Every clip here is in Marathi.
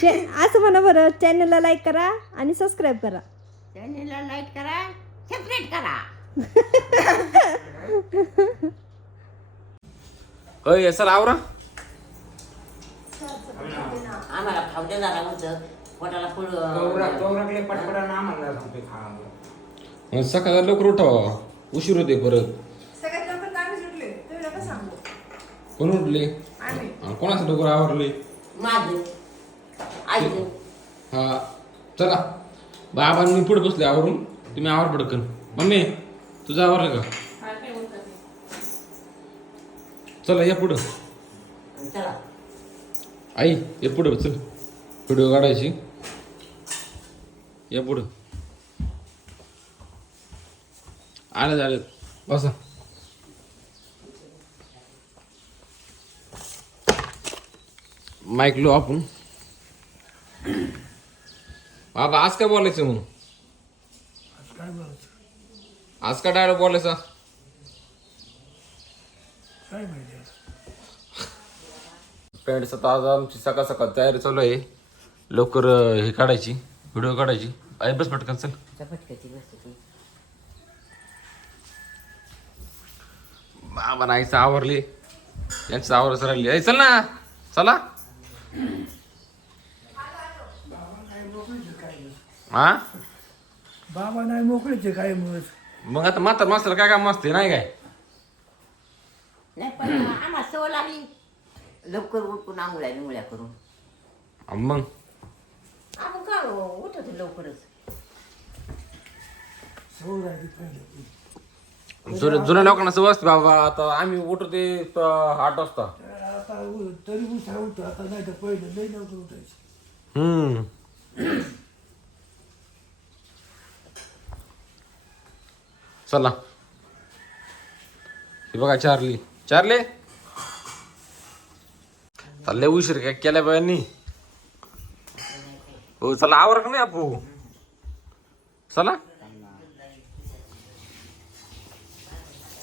चे असं म्हणा बरं. चॅनलला लाईक करा आणि सबस्क्राईब करा. चॅनेलला लाईक करा सबस्क्राईब करा. अय सर आवरा आम्हाला खाऊ दे जरा होतं. पोटाला गौरव पुढं गौरवले पटपट आम्हाला सांगते खा मग सकाळचा लवकर उठावा उशीर होते परत. सगळ्यात लवकर आम्ही सुटले. तुम्ही नका सांगू. कोण उठले? कोणाचं डोकर आवरले माझं. हा चला. बाबा मी पुढे बसले आवरून. तुम्ही आवर पडकन मम्मी तुझं आवरलं का? चला या पुढं. चला. आई ये पुढं चल. व्हिडिओ काढायची. या पुढं. आलं झालं बसा. माईक लो आपण. बाबा आज काय बोलायचं मग काय बोलायचं? आज काय डायरेक्ट बोलायचा? काय माहिती फ्रेंड्स आता आज आमची सकाळ सकाळ तयारी चालू आहे. लवकर अं, हे काढायची व्हिडिओ काढायची. आई बस पटकन चल. बाबा नाहीचं आवरले. यांचं आवरच राहिली. ऐ चल ना. चला. हा? बाबा नाही मोकळीचे काय मग? मग आता म्हातार मास्तर काय काम असते नाही काय? नाही पण आम्हाला सवय लागली. लवकर उठून आंघोळ्या बिंगोळ्या करून. अन मग? आपण का उठत लवकरच. सवय राहिली पहिले जुन्या जुन्या लोकांना सवय असते बाबा आता आम्ही उठते आठ वाजता. तर आता उ- तरी उठा उठतो आता नाही तर पहिले लई उठायचे. हम्म. चला. हे बघा चारली. चारले? चालले उशीर काय केल्या बायांनी हो चला आवर का नाही आपू. चला.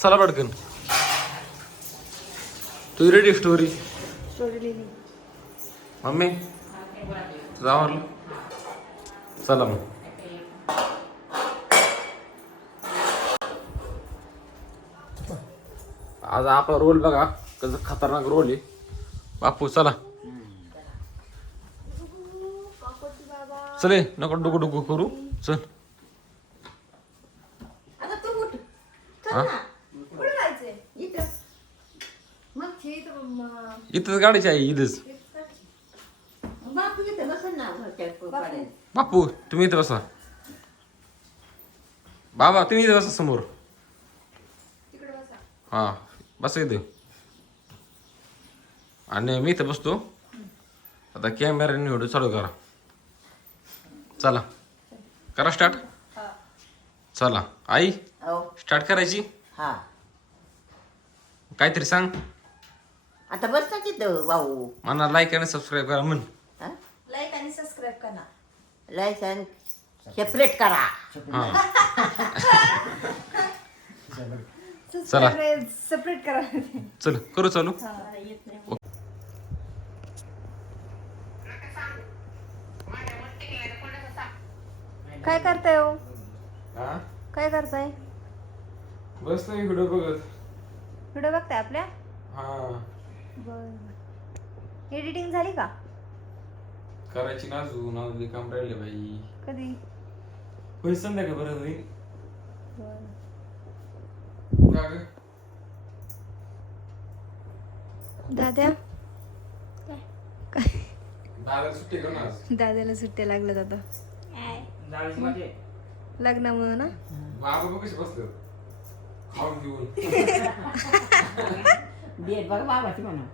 चला पटकन. तू रेडी स्टोरी मम्मी? तुझं चला मग. आज आपला रोल बघा कसं खतरनाक रोल आहे. बापू चला. चले नको डुकू डुकू करू. चल. इथंच गाडीची आहे इथंच. बापू तुम्ही इथं बसा. बाबा तुम्ही इथं बसा समोर. हा. बसा इथे. आणि मी इथं बसतो. आता कॅमेऱ्याने व्हिडिओ चालू करा. चला. करा स्टार्ट चला. आई हो. स्टार्ट करायची. हा. काहीतरी सांग. आता बस ना तिथं भाऊ. मला लाईक आणि सबस्क्राईब करा म्हण. हा? लाईक आणि सबस्क्राईब करा. लायसन सेपरेट करा. हा. चला. सेपरेट करा. चल करू चालू. काय करताय हो? हा? काय करताय? बस तुम्ही व्हिडिओ बघत. व्हिडिओ बघताय आपल्या? हा. बर. एडिटिंग झाली का? करायची ना अजून अजून काम राहिले बाई. कधी? होईल संध्याकाळ बरं. होईल? दाद्या? दादा दाद्याला सुट्ट्या लागल्यात आता. लग्नामुळं ना? बाबा बघ कशी बसलं. खाऊन घेऊन दे बघ बाबाची म्हणा.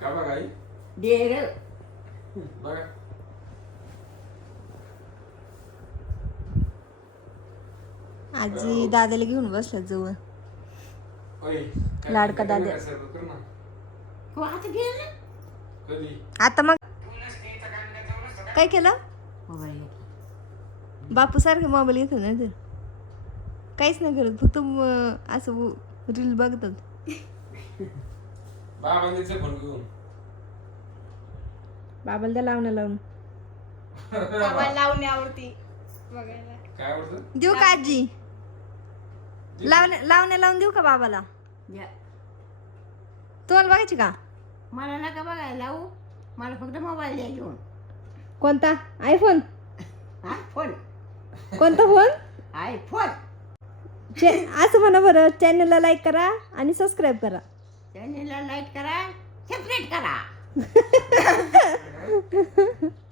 का बघ आई? दे रे बघा. आजी दादाला घेऊन बसल्यात जवळ. लाडका दादा. तू आता गेला कधी? आता मग काय केलं? मोबाईल बापू सारखं मोबाईल घेतो ना तर काहीच नाही करत फक्त म- असं रील बघतात. बाबा फोन घेऊन. बाबाला द्या लावणं लावून. बाबा लावणी आवडती बघायला. काय आवडतं? देऊ का आजी? लावण्या लावण्या लावून देऊ का बाबाला? या. तुम्हाला बघायची का? मला नका बघायला लावू. मला फक्त मोबाईल द्या घेऊन. कोणता? आयफोन हा फोन कोणता फोन आय फोन चे असं म्हणा बरं. चॅनलला लाईक करा आणि सबस्क्राईब करा. चॅनेलला लाईक करा. सबस्क्राईब करा.